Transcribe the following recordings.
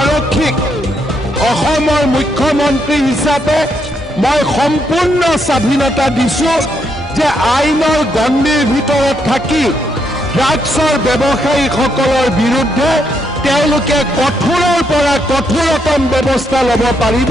আৰক্ষীক অসমৰ মুখ্যমন্ত্ৰী হিচাপে মই সম্পূৰ্ণ স্বাধীনতা দিছো যে আইনৰ গণ্ডিৰ ভিতৰত থাকি ড্ৰাগছৰ ব্যৱসায়ীসকলৰ বিৰুদ্ধে তেওঁলোকে কঠোৰৰ পৰা কঠোৰতম ব্যৱস্থা ল'ব পাৰিব।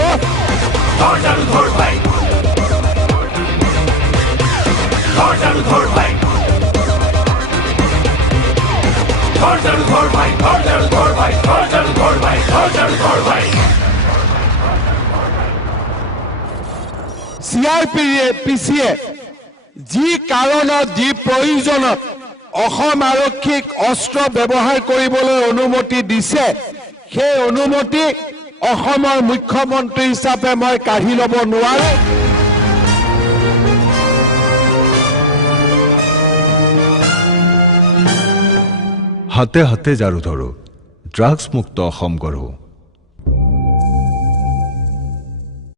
CRPCয়ে যি কাৰণত যি প্ৰয়োজনত অসম আৰক্ষীক অস্ত্ৰ ব্যৱহাৰ কৰিবলৈ অনুমতি দিছে সেই অনুমতি অসমৰ মুখ্যমন্ত্ৰী হিচাপে মই কাঢ়ি ল'ব নোৱাৰো। হাতে হাতে ঝাড়ু ধৰো, ড্ৰাগছ মুক্ত অসম গঢ়ো।